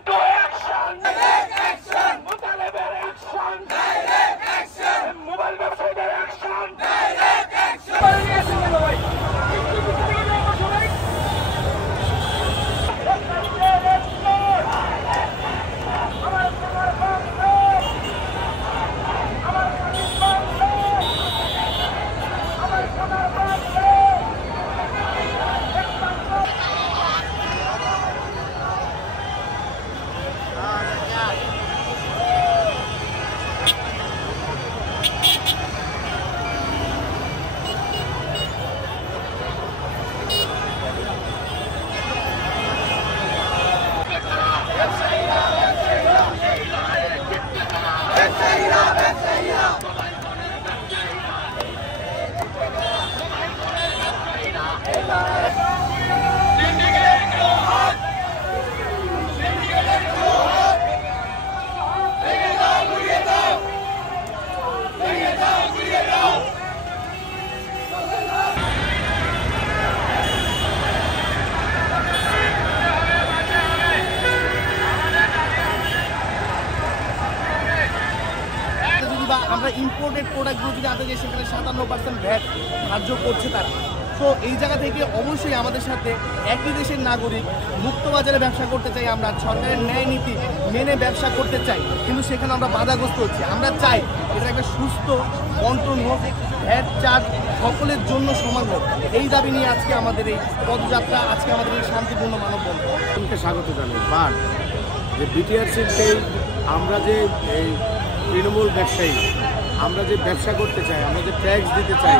Minto action! Direct action! Mutaleber action! Direct action! Mobile ব্যবসায়ীদের action! Direct action! আমরা imported প্রোডাক্টগুলো যদি আনতে যাই সেখানে 57% ভ্যাট ধার্য করছে তারা। তো এই জায়গা থেকে অবশ্যই আমাদের সাথে একই দেশের নাগরিক মুক্ত বাজারে ব্যবসা করতে চাই, আমরা সরকারের ন্যায় নীতি মেনে ব্যবসা করতে চাই, কিন্তু সেখানে আমরা বাধাগ্রস্ত হচ্ছি। আমরা চাই এটা একটা সুস্থ বন্টন হোক, ভ্যাট চার্জ সকলের জন্য সমান হোক। এই দাবি নিয়ে আজকে আমাদের এই পদযাত্রা, আজকে আমাদের এই শান্তিপূর্ণ মানববন্ধন। স্বাগত জানাই। বাট যে বিটিআরসিতে আমরা যে এই তৃণমূল ব্যবসায়ী আমরা যে ব্যবসা করতে চাই, আমরা যে ট্যাক্স দিতে চাই,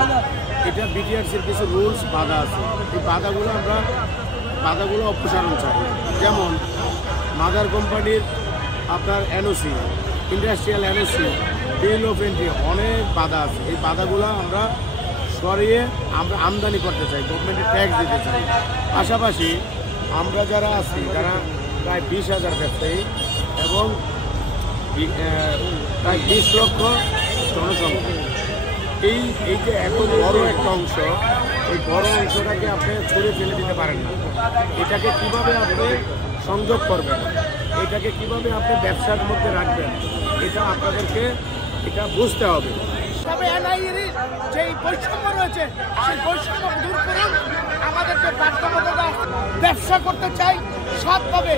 এটা বিটিআরসির কিছু রুলস বাধা আছে। এই বাধাগুলো অপসারণ চাই। যেমন মাদার কোম্পানির আপনার NOC, industrial NOC, bill of entry, অনেক বাধা আছে। এই বাধাগুলো আমরা সরিয়ে আমরা আমদানি করতে চাই, গভর্নমেন্টের ট্যাক্স দিতে চাই। পাশাপাশি আমরা যারা আছি, যারা প্রায় 20,000 ব্যবসায়ী এবং প্রায় 20 লক্ষ জনসংখ্যা, এই যে এত বড় একটা অংশ, এই বড় অংশটাকে আপনি ছুঁড়ে ফেলে দিতে পারেন না। এটাকে কিভাবে আপনি সংযোগ করবেন, এটাকে কিভাবে আপনি ব্যবসার মধ্যে রাখবেন, এটা আপনাদেরকে এটা বুঝতে হবে। তবে এনআইএর যে বৈষম্য রয়েছে সেই বৈষম্য দূর করুন, আমাদেরকে বাধ্যবাধকতা ব্যবসা করতে চাই সৎভাবে,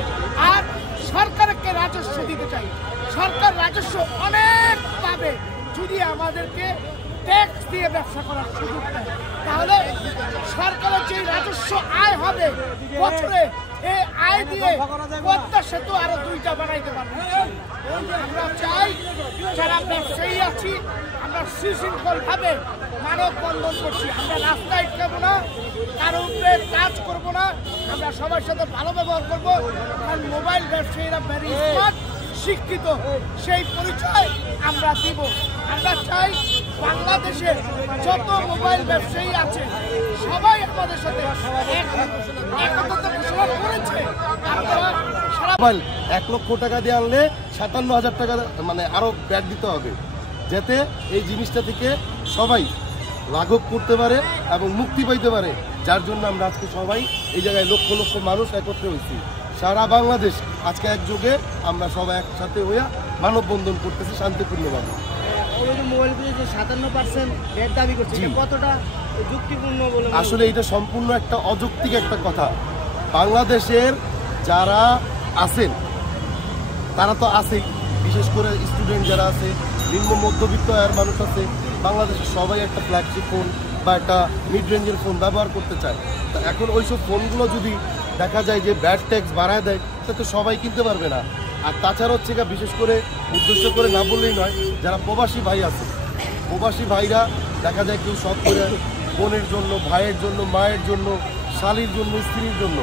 আর সরকারকে রাজস্ব দিতে চাই। সরকার রাজস্ব অনেক পাবে যদি আমাদেরকে ট্যাক্স দিয়ে ব্যবসা করার সুযোগ দেয়, তাহলে সরকারের যে রাজস্ব আয় হবে বছরে, এই আয় দিয়ে পদ্মা সেতু আরো 2টা বানাইতে পারবে। আমরা চাই যারা ব্যবসায়ী আছি আমরা সুশৃঙ্খল ভাবে মানববন্ধন করছি, আমরা রাস্তায় খাবো না, কারো উপরে কাজ করবো না, আমরা সবার সাথে ভালো ব্যবহার করবো। কারণ মোবাইল ব্যবসায়ীরা ভেরি স্মার্ট, শিক্ষিত, সেই পরিচয় আমরা দিব। আমরা চাই বাংলাদেশের যত মোবাইল ব্যবসায়ী আছে সবাই আমাদের সাথে একত্রিত ঘোষণা করেছে। আপনারা মোবাইল 1 লক্ষ টাকা দিয়ে আনলে 57,000 টাকা মানে আরো ব্যাট দিতে হবে, যাতে এই জিনিসটা থেকে সবাই লাঘব করতে পারে এবং মুক্তি পাইতে পারে। যার জন্য আমরা আজকে সবাই এই জায়গায় লক্ষ লক্ষ মানুষ একত্রে হয়েছি। সারা বাংলাদেশ আজকে একযোগে আমরা সবাই একসাথে হইয়া মানববন্ধন করতেছি শান্তিপূর্ণভাবে। মোবাইলগুলো যে 57% ভ্যাট দাবি করছে, কতটা যুক্তিপূর্ণ বলে? আসলে এটা সম্পূর্ণ একটা অযৌক্তিক একটা কথা। বাংলাদেশের যারা আছেন তারা তো আছেই, বিশেষ করে স্টুডেন্ট যারা আছে, নিম্ন মধ্যবিত্ত আয়ের মানুষ আছে, বাংলাদেশের সবাই একটা ফ্ল্যাগশিপ ফোন বা একটা মিড রেঞ্জের ফোন ব্যবহার করতে চায়। তো এখন ওইসব ফোনগুলো যদি দেখা যায় যে ব্যাড ট্যাক্স বাড়ায় দেয়, তো সবাই কিনতে পারবে না। আর তাছাড়া হচ্ছে বিশেষ করে উদ্দেশ্য করে না বললেই নয়, যারা প্রবাসী ভাই আছে, প্রবাসী ভাইরা দেখা যায় কেউ সব করে বোনের জন্য, ভাইয়ের জন্য, মায়ের জন্য, শালির জন্য, স্ত্রীর জন্য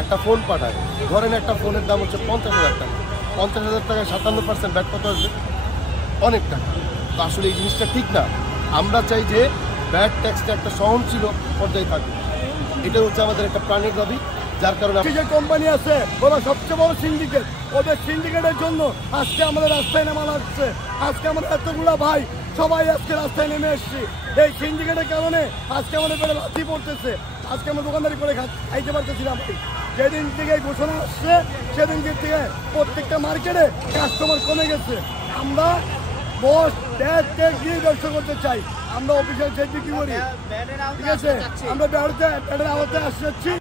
একটা ফোন পাঠায়। ধরেন একটা ফোনের দাম হচ্ছে 50,000 টাকা, 50,000 টাকায় 57% ব্যাট কত আসবে? অনেক টাকা। তো আসলে এই জিনিসটা ঠিক না। আমরা চাই যে ব্যাট ট্যাক্সটা একটা সহনশীল পর্যায়ে থাকবে, এটা হচ্ছে আমাদের একটা প্রাণের দাবি। যার কারণে যে কোম্পানি আছে ওরা সবচেয়ে বড় সিন্ডিকেট, ওদের সিন্ডিকেটের জন্য আজকে আমাদের রাস্তায় নামা লাগছে। আজকে আমাদের এতগুলা ভাই সবাই আজকে রাস্তায় নেমে এসছি, এই সিন্ডিকেটের কারণে আজকে আমাদের পেটে লাথি পড়তেছে। আজকে আমরা দোকানদারি করে খাইতে পারতেছিলাম। যেদিন থেকে ঘোষণা আসছে সেদিন থেকে প্রত্যেকটা মার্কেটে কাস্টমার কমে গেছে। আমরা বস ট্যাগ দিয়ে ব্যবসা করতে চাই, আমরা অফিসিয়াল চেক বিক্রি করি, ঠিক আছে? আমরা ব্যাটের আওতায় আসছি।